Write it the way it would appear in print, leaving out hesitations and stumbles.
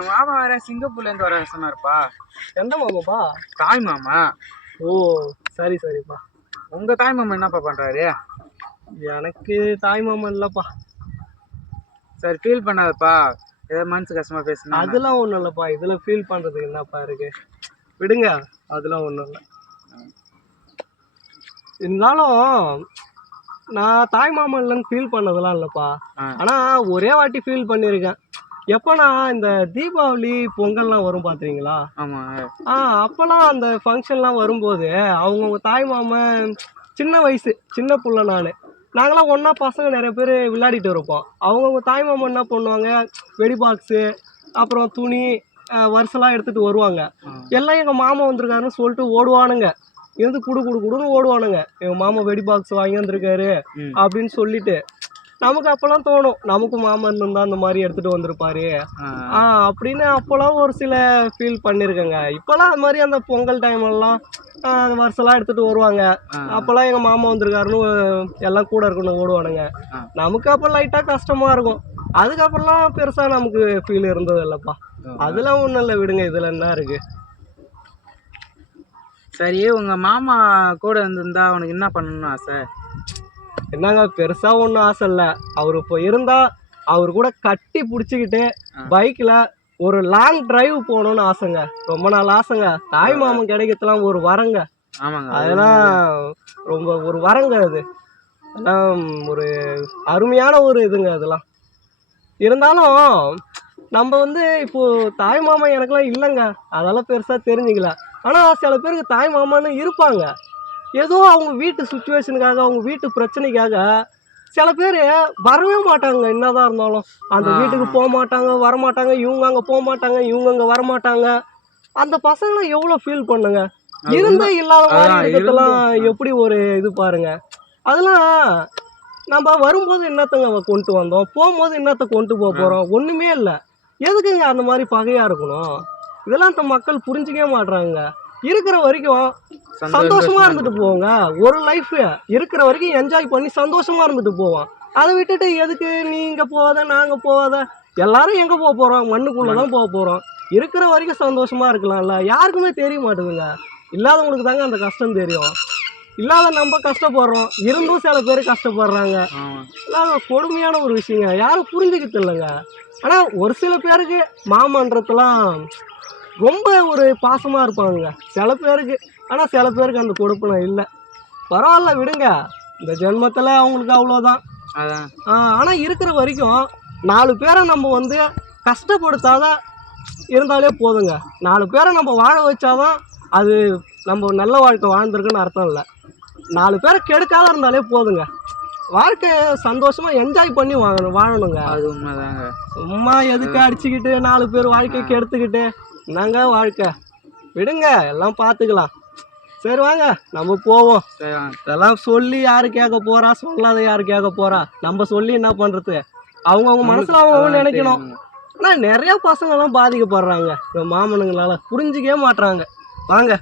எங்க மாமா வேற சிங்கப்பூர்ல இருந்து வர சொன்னாருப்பா. எந்த மாமாப்பா? தாய் மாமா. ஓ சரி சரிப்பா. உங்க தாய் மாமா என்னப்பா பண்றாரு? எனக்கு தாய் மாமா இல்லப்பா. சரி ஃபீல் பண்ணாதப்பா, ஏதோ மனசு கஷ்டமா பேசுனா. அதெல்லாம் ஒண்ணும் இல்லப்பா, இதுல ஃபீல் பண்றதுக்கு என்னப்பா இருக்கு, விடுங்க. அதெல்லாம் ஒண்ணும் இல்லை. இருந்தாலும் நான் தாய் மாமா இல்லைன்னு ஃபீல் பண்ணதெல்லாம் இல்லைப்பா. ஆனா ஒரே வாட்டி ஃபீல் பண்ணியிருக்கேன். எப்போனா இந்த தீபாவளி பொங்கல்லாம் வரும் பார்த்துறீங்களா? அப்போல்லாம் அந்த ஃபங்க்ஷன்லாம் வரும்போது அவங்கவுங்க தாய் மாமன் சின்ன வயசு சின்ன பிள்ளை நாங்களாம் ஒன்றா பசங்க நிறைய பேர் விளையாடிட்டு இருப்போம். அவங்கவுங்க தாய் மாமன் என்ன பண்ணுவாங்க, வெடி பாக்ஸு அப்புறம் துணி வருஷெல்லாம் எடுத்துகிட்டு வருவாங்க. எல்லாம் எங்கள் மாமா வந்திருக்காருன்னு சொல்லிட்டு ஓடுவானுங்க. இருந்து குடுன்னு ஓடுவானுங்க. எங்கள் மாமா வெடி பாக்ஸ் வாங்கி வந்திருக்காரு அப்படின்னு சொல்லிட்டு. நமக்கு அப்போல்லாம் தோணும், நமக்கு மாமன் இருந்தால் அந்த மாதிரி எடுத்துகிட்டு வந்திருப்பாரு அப்படின்னு அப்போல்லாம் ஒரு சில ஃபீல் பண்ணியிருக்கேங்க. இப்போல்லாம் அது மாதிரி அந்த பொங்கல் டைம்லாம் அந்த வருஷம்லாம் எடுத்துகிட்டு வருவாங்க. அப்போல்லாம் எங்கள் மாமா வந்திருக்காருன்னு எல்லாம் கூட இருக்கணும் ஓடுவானுங்க. நமக்கு அப்போ லைட்டாக கஷ்டமாக இருக்கும். அதுக்கப்புறம்லாம் பெருசாக நமக்கு ஃபீல் இருந்தது இல்லைப்பா. அதெல்லாம் ஒன்றும் இல்லை, விடுங்க. இதில் என்ன இருக்குது? சரி, உங்கள் மாமா கூட இருந்திருந்தா அவனுக்கு என்ன பண்ணணும்னு ஆசை? என்னங்க பெருசாக ஒன்றும் ஆசை இல்லை. அவர் இப்போ இருந்தால் அவர் கூட கட்டி பிடிச்சிக்கிட்டு பைக்கில் ஒரு லாங் டிரைவ் போகணுன்னு ஆசைங்க. ரொம்ப நாள் ஆசைங்க. தாய் மாமன் கிடைக்கிறதுலாம் ஒரு வரங்க. அதெல்லாம் ரொம்ப ஒரு வரங்க. அதெல்லாம் ஒரு அருமையான ஒரு இதுங்க. அதெல்லாம் இருந்தாலும் நம்ம இப்போது தாய் மாமன் எனக்கெல்லாம் இல்லைங்க. அதெல்லாம் பெருசாக தெரிஞ்சுக்கல. ஆனால் சில பேருக்கு தாய் மாமான்னு இருப்பாங்க. ஏதோ அவங்க வீட்டு சுச்சுவேஷனுக்காக, அவங்க வீட்டு பிரச்சனைக்காக சில பேர் வரவே மாட்டாங்க. என்னதான் இருந்தாலும் அந்த வீட்டுக்கு போக மாட்டாங்க, வரமாட்டாங்க. இவங்க அங்கே போக மாட்டாங்க, இவங்க அங்கே வரமாட்டாங்க. அந்த பசங்களாம் எவ்வளோ ஃபீல் பண்ணுங்க. இருந்தே இல்லாத மாதிரி இருக்கிறதெல்லாம் எப்படி ஒரு இது பாருங்க. அதெல்லாம் நம்ம வரும்போது என்னத்தங்க கொண்டு வந்தோம், போகும்போது என்னத்தை கொண்டு போக போகிறோம்? ஒன்றுமே இல்லை. எதுக்குங்க அந்த மாதிரி பகையாக இருக்கணும்? இதெல்லாம் அந்த மக்கள் புரிஞ்சிக்கவே மாட்றாங்க. இருக்கிற வரைக்கும் சந்தோஷமா இருந்துட்டு போவோங்க. ஒரு லைஃப் இருக்கிற வரைக்கும் என்ஜாய் பண்ணி சந்தோஷமா இருந்துட்டு போவோம். அதை விட்டுட்டு எதுக்கு நீ இங்கே போகாத, நாங்கள் போகாத, எல்லாரும் எங்கே போக போகிறோம்? மண்ணுக்குள்ளே தான் போக போகிறோம். இருக்கிற வரைக்கும் சந்தோஷமா இருக்கலாம்ல. யாருக்குமே தெரிய மாட்டேங்குங்க. இல்லாதவங்களுக்கு தாங்க அந்த கஷ்டம் தெரியும். இல்லாத நம்ம கஷ்டப்படுறோம், இருந்தும் சில பேர் கஷ்டப்படுறாங்க. இல்லாத கொடுமையான ஒரு விஷயங்க. யாரும் புரிஞ்சுக்கிட்டு இல்லைங்க. ஆனால் ஒரு சில பேருக்கு மாமன்றதுலாம் ரொம்ப ஒரு பாசமாக இருப்பாங்க சில பேருக்கு. ஆனால் சில பேருக்கு அந்த கொடுப்பனை இல்லை. பரவாயில்ல, விடுங்க. இந்த ஜென்மத்தில் அவங்களுக்கு அவ்வளோதான். ஆனால் இருக்கிற வரைக்கும் 4 பேரை நம்ம கஷ்டப்படுத்தாத இருந்தாலே போதுங்க. 4 பேரை நம்ம வாழ வச்சாதான் அது நம்ம நல்ல வாழ்க்கை வாழ்ந்துருக்குன்னு அர்த்தம் இல்லை. 4 பேரை கெடுக்காத இருந்தாலே போதுங்க. வாழ்க்கை சந்தோஷமாக என்ஜாய் பண்ணி வாழணுங்க. அது உண்மைதாங்க. சும்மா எதுக்கு அடிச்சுக்கிட்டு 4 பேர் வாழ்க்கையை கெடுத்துக்கிட்டு என்னங்க வாழ்க்கை? விடுங்க, எல்லாம் பார்த்துக்கலாம். சரி வாங்க நம்ம போவோம். இதெல்லாம் சொல்லி யாரு கேட்க போறா? சொல்லாத யாரு கேட்க போறா? நம்ம சொல்லி என்ன பண்றது? அவங்கவுங்க மனசுல அவங்க நினைக்கணும். ஆனால் நிறைய பசங்கள்லாம் பாதிக்கப்படுறாங்க இந்த மாமனுங்களால. புரிஞ்சிக்கவே மாட்றாங்க. வாங்க.